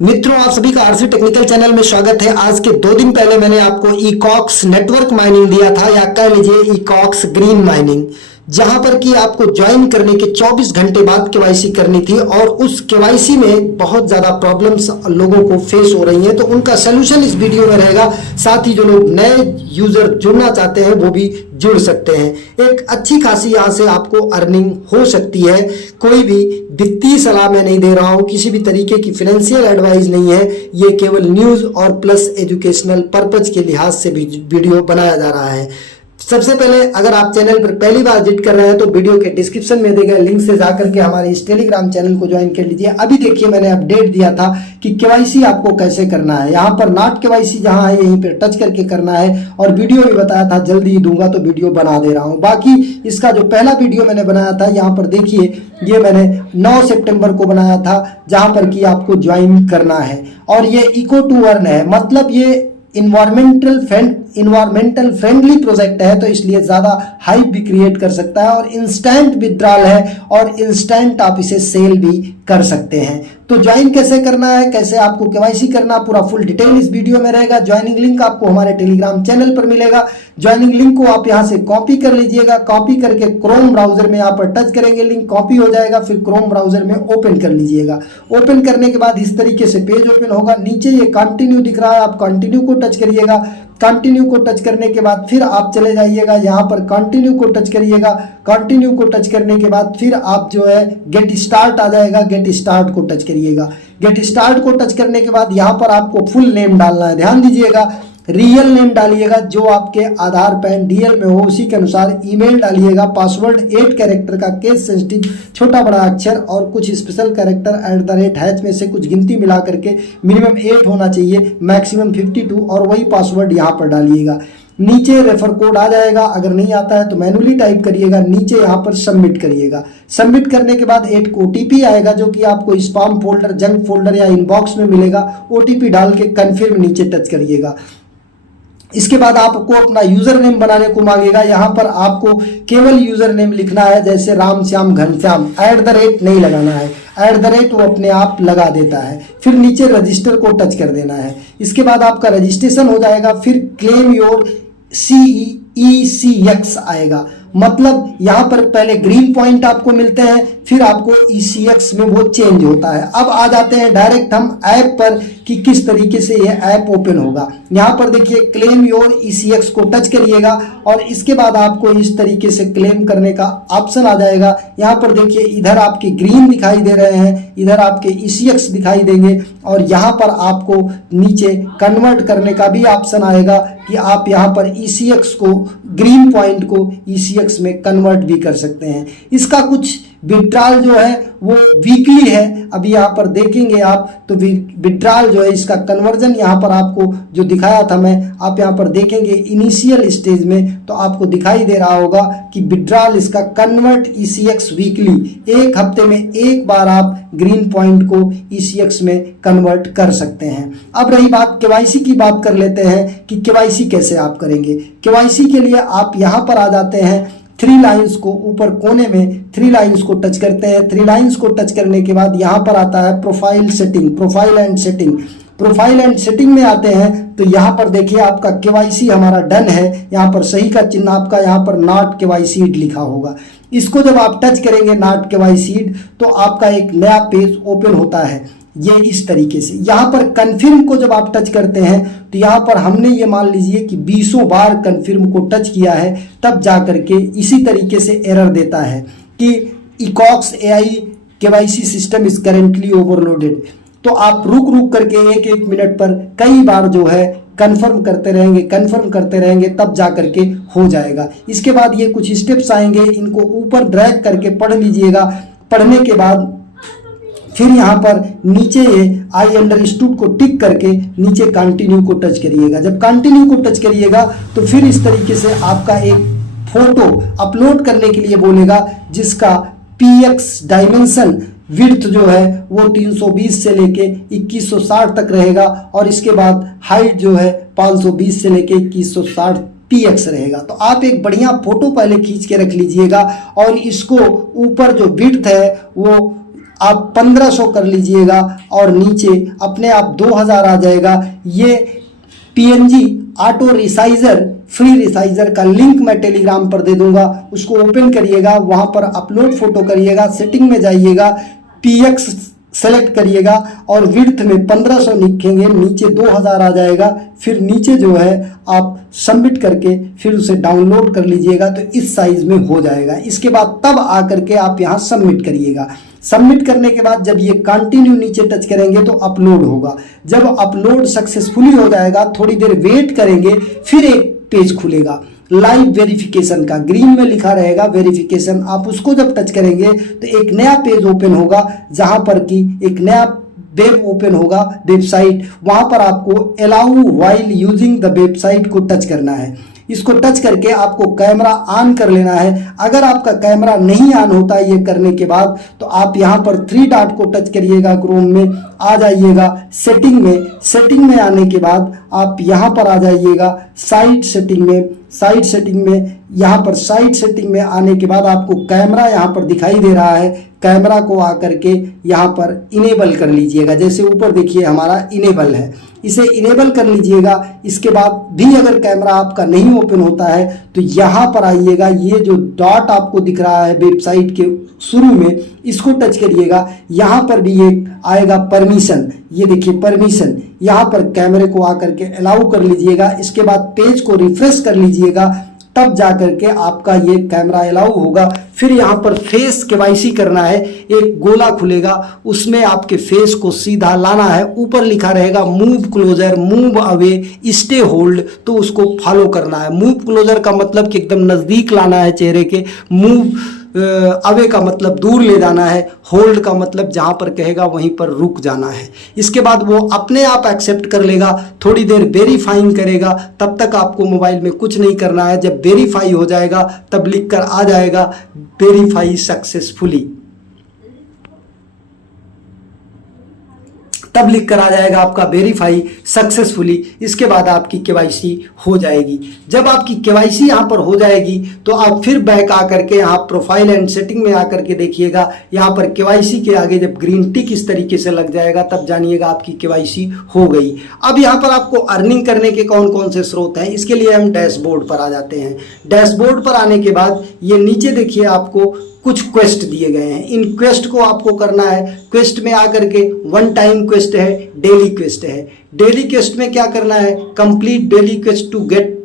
मित्रों, आप सभी का आरसी टेक्निकल चैनल में स्वागत है। आज के 2 दिन पहले मैंने आपको इकॉक्स नेटवर्क माइनिंग दिया था, या कह लीजिए इकॉक्स ग्रीन माइनिंग, जहां पर कि आपको ज्वाइन करने के 24 घंटे बाद केवाईसी करनी थी और उस केवाईसी में बहुत ज़्यादा प्रॉब्लम्स लोगों को फेस हो रही हैं। तो उनका सोल्यूशन इस वीडियो में रहेगा। साथ ही जो लोग नए यूजर जुड़ना चाहते हैं वो भी जुड़ सकते हैं। एक अच्छी खासी यहाँ से आपको अर्निंग हो सकती है। कोई भी वित्तीय सलाह मैं नहीं दे रहा हूँ, किसी भी तरीके की फाइनेंशियल एडवाइस नहीं है। ये केवल न्यूज़ और प्लस एजुकेशनल पर्पज के लिहाज से भी वीडियो बनाया जा रहा है। सबसे पहले अगर आप चैनल पर पहली बार विजिट कर रहे हैं तो वीडियो के डिस्क्रिप्शन में दिए गए लिंक से जाकर के हमारे इस टेलीग्राम चैनल को ज्वाइन कर लीजिए। अभी देखिए, मैंने अपडेट दिया था कि केवाईसी आपको कैसे करना है। यहाँ पर नॉट केवाईसी जहाँ है यहीं पर टच करके करना है, और वीडियो भी बताया था जल्दी ही दूंगा, तो वीडियो बना दे रहा हूँ। बाकी इसका जो पहला वीडियो मैंने बनाया था, यहाँ पर देखिए, ये मैंने 9 सितंबर को बनाया था, जहाँ पर कि आपको ज्वाइन करना है। और ये इको टू अर्न है, मतलब ये इन्वायरमेंटल फ्रेंडली प्रोजेक्ट है, तो इसलिए ज़्यादा हाइप भी क्रिएट कर सकता है, और इंस्टेंट विड्रॉल है, और इंस्टेंट आप इसे सेल भी कर सकते हैं। तो ज्वाइन कैसे करना है, कैसे आपको केवाईसी करना, पूरा फुल डिटेल इस वीडियो में रहेगा। ज्वाइनिंग लिंक आपको हमारे टेलीग्राम चैनल पर मिलेगा। ज्वाइनिंग लिंक को आप यहाँ से कॉपी कर लीजिएगा। कॉपी करके क्रोम ब्राउजर में यहाँ पर टच करेंगे, लिंक कॉपी हो जाएगा। फिर क्रोम ब्राउजर में ओपन कर लीजिएगा। ओपन करने के बाद इस तरीके से पेज ओपन होगा। नीचे ये कंटिन्यू दिख रहा है, आप कंटिन्यू को टच करिएगा। कंटिन्यू को टच करने के बाद फिर आप चले जाइएगा, यहाँ पर कंटिन्यू को टच करिएगा। कंटिन्यू को टच करने के बाद फिर आप जो है गेट स्टार्ट आ जाएगा, गेट स्टार्ट को टच करिएगा। गेट स्टार्ट को टच करने के बाद यहाँ पर आपको फुल नेम डालना है। ध्यान दीजिएगा, रियल नेम डालिएगा, जो आपके आधार पैन डीएल में हो उसी के अनुसार। ईमेल डालिएगा। पासवर्ड 8 कैरेक्टर का, केस सेंसिटिव, छोटा बड़ा अक्षर और कुछ स्पेशल कैरेक्टर @ में से कुछ गिनती मिला करके मिनिमम 8 होना चाहिए, मैक्सिमम 52, और वही पासवर्ड यहाँ पर डालिएगा। नीचे रेफर कोड आ जाएगा, अगर नहीं आता है तो मैनुअली टाइप करिएगा। नीचे यहाँ पर सबमिट करिएगा। सबमिट करने के बाद एक ओटीपी आएगा, जो कि आपको स्पैम फोल्डर, जंक फोल्डर या इनबॉक्स में मिलेगा। ओटीपी डाल के कन्फर्म नीचे टच करिएगा। इसके बाद आपको अपना यूजर नेम बनाने को मांगेगा। यहाँ पर आपको केवल यूजर नेम लिखना है, जैसे राम श्याम घनश्याम। @ नहीं लगाना है, @ वो अपने आप लगा देता है। फिर नीचे रजिस्टर को टच कर देना है। इसके बाद आपका रजिस्ट्रेशन हो जाएगा। फिर क्लेम योर CECX आएगा, मतलब यहाँ पर पहले ग्रीन पॉइंट आपको मिलते हैं, फिर आपको ECX में वो चेंज होता है। अब आ जाते हैं डायरेक्ट हम ऐप पर कि किस तरीके से ये ऐप ओपन होगा। यहाँ पर देखिए, क्लेम योर ECX को टच करिएगा, और इसके बाद आपको इस तरीके से क्लेम करने का ऑप्शन आ जाएगा। यहाँ पर देखिए, इधर आपके ग्रीन दिखाई दे रहे हैं, इधर आपके ECX दिखाई देंगे, और यहाँ पर आपको नीचे कन्वर्ट करने का भी ऑप्शन आएगा कि आप यहाँ पर ECX को, ग्रीन पॉइंट को ECX में कन्वर्ट भी कर सकते हैं। इसका कुछ विड्रॉल जो है वो वीकली है। अभी यहाँ पर देखेंगे आप तो विड्रॉल जो है, इसका कन्वर्जन यहाँ पर आपको जो दिखाया था मैं, आप यहाँ पर देखेंगे इनिशियल स्टेज में, तो आपको दिखाई दे रहा होगा कि विड्रॉल इसका कन्वर्ट ECX वीकली, एक हफ्ते में एक बार आप ग्रीन पॉइंट को ECX में कन्वर्ट कर सकते हैं। अब रही बात केवाईसी की, बात कर लेते हैं कि केवाईसी कैसे आप करेंगे। केवाईसी के लिए आप यहाँ पर आ जाते हैं, 3 लाइन्स को ऊपर कोने में 3 लाइन्स को टच करते हैं। 3 लाइन्स को टच करने के बाद यहाँ पर आता है profile setting, profile and setting. Profile and setting में आते हैं तो यहाँ पर देखिए, आपका केवाईसी हमारा डन है। यहाँ पर सही का चिन्ह आपका यहाँ पर नॉट केवाईसीड लिखा होगा। इसको जब आप टच करेंगे नॉट केवाईसीड, तो आपका एक नया पेज ओपन होता है, ये इस तरीके से। यहाँ पर कन्फर्म को जब आप टच करते हैं तो यहाँ पर हमने ये मान लीजिए कि 20 बार कन्फर्म को टच किया है, तब जा करके इसी तरीके से एरर देता है कि इकॉक्स AI KYC system is currently overloaded. तो आप रुक रुक करके 1-1 मिनट पर कई बार जो है कंफर्म करते रहेंगे, तब जा करके हो जाएगा। इसके बाद ये कुछ स्टेप्स आएंगे, इनको ऊपर ड्रैग करके पढ़ लीजिएगा। पढ़ने के बाद फिर यहाँ पर नीचे ये आई अंडरस्टूड को टिक करके नीचे कंटिन्यू को टच करिएगा। जब कंटिन्यू को टच करिएगा तो फिर इस तरीके से आपका एक फोटो अपलोड करने के लिए बोलेगा, जिसका PX डायमेंशन विड्थ जो है वो 320 से लेके 2160 तक रहेगा, और इसके बाद हाइट जो है 520 से लेके 2160 PX रहेगा। तो आप एक बढ़िया फोटो पहले खींच के रख लीजिएगा, और इसको ऊपर जो विड्थ है वो आप 1500 कर लीजिएगा और नीचे अपने आप 2000 आ जाएगा। ये PNG auto resizer free resizer का लिंक मैं टेलीग्राम पर दे दूंगा, उसको ओपन करिएगा, वहां पर अपलोड फोटो करिएगा, सेटिंग में जाइएगा, PX सेलेक्ट करिएगा और विड्थ में 1500 लिखेंगे, नीचे 2000 आ जाएगा। फिर नीचे जो है आप सबमिट करके फिर उसे डाउनलोड कर लीजिएगा तो इस साइज में हो जाएगा। इसके बाद तब आकर के आप यहाँ सबमिट करिएगा। सबमिट करने के बाद जब ये कंटिन्यू नीचे टच करेंगे तो अपलोड होगा। जब अपलोड सक्सेसफुली हो जाएगा, थोड़ी देर वेट करेंगे, फिर एक पेज खुलेगा लाइव वेरिफिकेशन का, ग्रीन में लिखा रहेगा वेरिफिकेशन। आप उसको जब टच करेंगे तो एक नया पेज ओपन होगा, जहां पर कि एक नया वेब ओपन होगा, वेबसाइट। वहां पर आपको allow while using the website को टच करना है। इसको टच करके आपको कैमरा ऑन कर लेना है। अगर आपका कैमरा नहीं ऑन होता है ये करने के बाद, तो आप यहाँ पर 3 डॉट को टच करिएगा, क्रोम में आ जाइएगा सेटिंग में। सेटिंग में आने के बाद आप यहाँ पर आ जाइएगा साइड सेटिंग में। साइड सेटिंग में यहाँ पर साइड सेटिंग में आने के बाद आपको कैमरा यहाँ पर दिखाई दे रहा है, कैमरा को आकर के यहाँ पर इनेबल कर लीजिएगा। जैसे ऊपर देखिए हमारा इनेबल है, इसे इनेबल कर लीजिएगा। इसके बाद भी अगर कैमरा आपका नहीं ओपन होता है तो यहाँ पर आइएगा, ये जो डॉट आपको दिख रहा है वेबसाइट के शुरू में, इसको टच करिएगा। यहाँ पर भी एक आएगा परमिशन, ये देखिए परमिशन, यहाँ पर कैमरे को आकर के अलाउ कर लीजिएगा। इसके बाद पेज को रिफ्रेश कर लीजिएगा, तब जा करके आपका ये कैमरा अलाउ होगा। फिर यहाँ पर फेस KYC करना है, एक गोला खुलेगा, उसमें आपके फेस को सीधा लाना है। ऊपर लिखा रहेगा move closer, move away, stay hold, तो उसको फॉलो करना है। मूव क्लोजर का मतलब कि एकदम नज़दीक लाना है चेहरे के, मूव अवे का मतलब दूर ले जाना है, होल्ड का मतलब जहां पर कहेगा वहीं पर रुक जाना है। इसके बाद वो अपने आप एक्सेप्ट कर लेगा, थोड़ी देर वेरीफाइंग करेगा, तब तक आपको मोबाइल में कुछ नहीं करना है। जब वेरीफाई हो जाएगा तब लिख कर आ जाएगा वेरीफाई सक्सेसफुली, तब लिख कर आ जाएगा आपका वेरीफाई सक्सेसफुली। इसके बाद आपकी KYC हो जाएगी। जब आपकी KYC यहाँ पर हो जाएगी तो आप फिर बैक आकर के यहाँ प्रोफाइल एंड सेटिंग में आकर के देखिएगा, यहाँ पर KYC के आगे जब ग्रीन टिक इस तरीके से लग जाएगा तब जानिएगा आपकी KYC हो गई। अब यहाँ पर आपको अर्निंग करने के कौन कौन से स्रोत हैं, इसके लिए हम डैशबोर्ड पर आ जाते हैं। डैशबोर्ड पर आने के बाद ये नीचे देखिए आपको कुछ क्वेस्ट दिए गए हैं। इन क्वेस्ट को आपको करना है। क्वेस्ट में आकर के 1 टाइम क्वेस्ट है, डेली क्वेस्ट है। डेली क्वेस्ट में क्या करना है, complete daily quest to get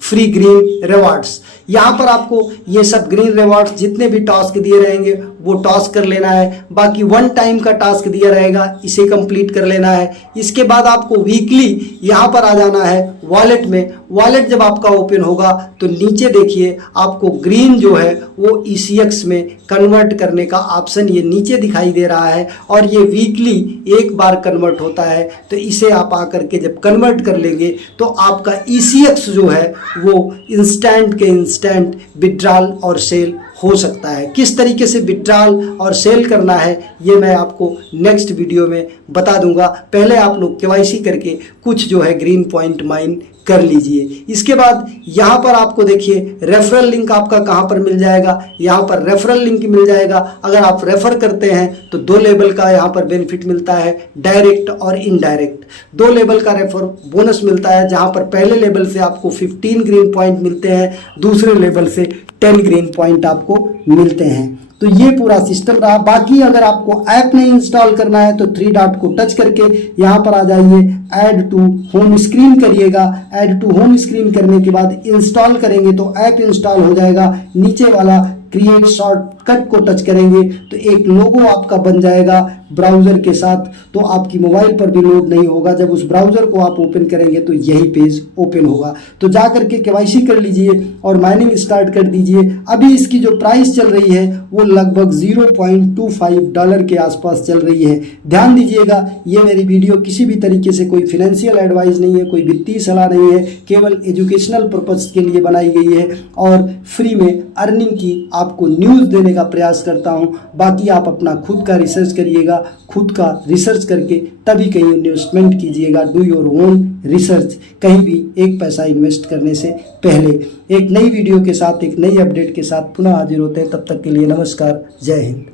free green rewards. यहाँ पर आपको ये सब ग्रीन रिवॉर्ड्स जितने भी टास्क दिए रहेंगे वो टास्क कर लेना है। बाकी 1 टाइम का टास्क दिया रहेगा, इसे कंप्लीट कर लेना है। इसके बाद आपको वीकली यहाँ पर आ जाना है वॉलेट में। वॉलेट जब आपका ओपन होगा तो नीचे देखिए आपको ग्रीन जो है वो ECX में कन्वर्ट करने का ऑप्शन ये नीचे दिखाई दे रहा है, और ये वीकली एक बार कन्वर्ट होता है। तो इसे आप आकर के जब कन्वर्ट कर लेंगे तो आपका ECX जो है वो इंस्टेंट के इंस्टेंट विड्रॉल और सेल हो सकता है। किस तरीके से विड्रॉल और सेल करना है ये मैं आपको नेक्स्ट वीडियो में बता दूंगा। पहले आप लोग KYC करके कुछ जो है ग्रीन पॉइंट माइन कर लीजिए। इसके बाद यहाँ पर आपको देखिए रेफरल लिंक आपका कहाँ पर मिल जाएगा, यहाँ पर रेफरल लिंक मिल जाएगा। अगर आप रेफर करते हैं तो 2 लेवल का यहाँ पर बेनिफिट मिलता है, डायरेक्ट और इनडायरेक्ट। 2 लेवल का रेफर बोनस मिलता है, जहाँ पर पहले लेवल से आपको 15 ग्रीन पॉइंट मिलते हैं, दूसरे लेवल से 10 ग्रीन पॉइंट आपको मिलते हैं। तो ये पूरा सिस्टम रहा। बाकी अगर आपको ऐप नहीं इंस्टॉल करना है तो 3 डॉट को टच करके यहाँ पर आ जाइए, ऐड टू होम स्क्रीन करिएगा। ऐड टू होम स्क्रीन करने के बाद इंस्टॉल करेंगे तो ऐप इंस्टॉल हो जाएगा। नीचे वाला क्रिएट शॉर्टकट को टच करेंगे तो एक लोगो आपका बन जाएगा ब्राउज़र के साथ, तो आपकी मोबाइल पर भी लोड नहीं होगा। जब उस ब्राउज़र को आप ओपन करेंगे तो यही पेज ओपन होगा। तो जा करके KYC कर लीजिए और माइनिंग स्टार्ट कर दीजिए। अभी इसकी जो प्राइस चल रही है वो लगभग $0.25 के आसपास चल रही है। ध्यान दीजिएगा, ये मेरी वीडियो किसी भी तरीके से कोई फिनेंशियल एडवाइस नहीं है, कोई वित्तीय सलाह नहीं है, केवल एजुकेशनल पर्पज़ के लिए बनाई गई है और फ्री में अर्निंग की आपको न्यूज़ देने का प्रयास करता हूं। बाकी आप अपना खुद का रिसर्च करिएगा, खुद का रिसर्च करके तभी कहीं इन्वेस्टमेंट कीजिएगा। डू योर ओन रिसर्च, कहीं भी 1 पैसा इन्वेस्ट करने से पहले। एक नई वीडियो के साथ, एक नई अपडेट के साथ पुनः हाजिर होते हैं। तब तक के लिए नमस्कार, जय हिंद।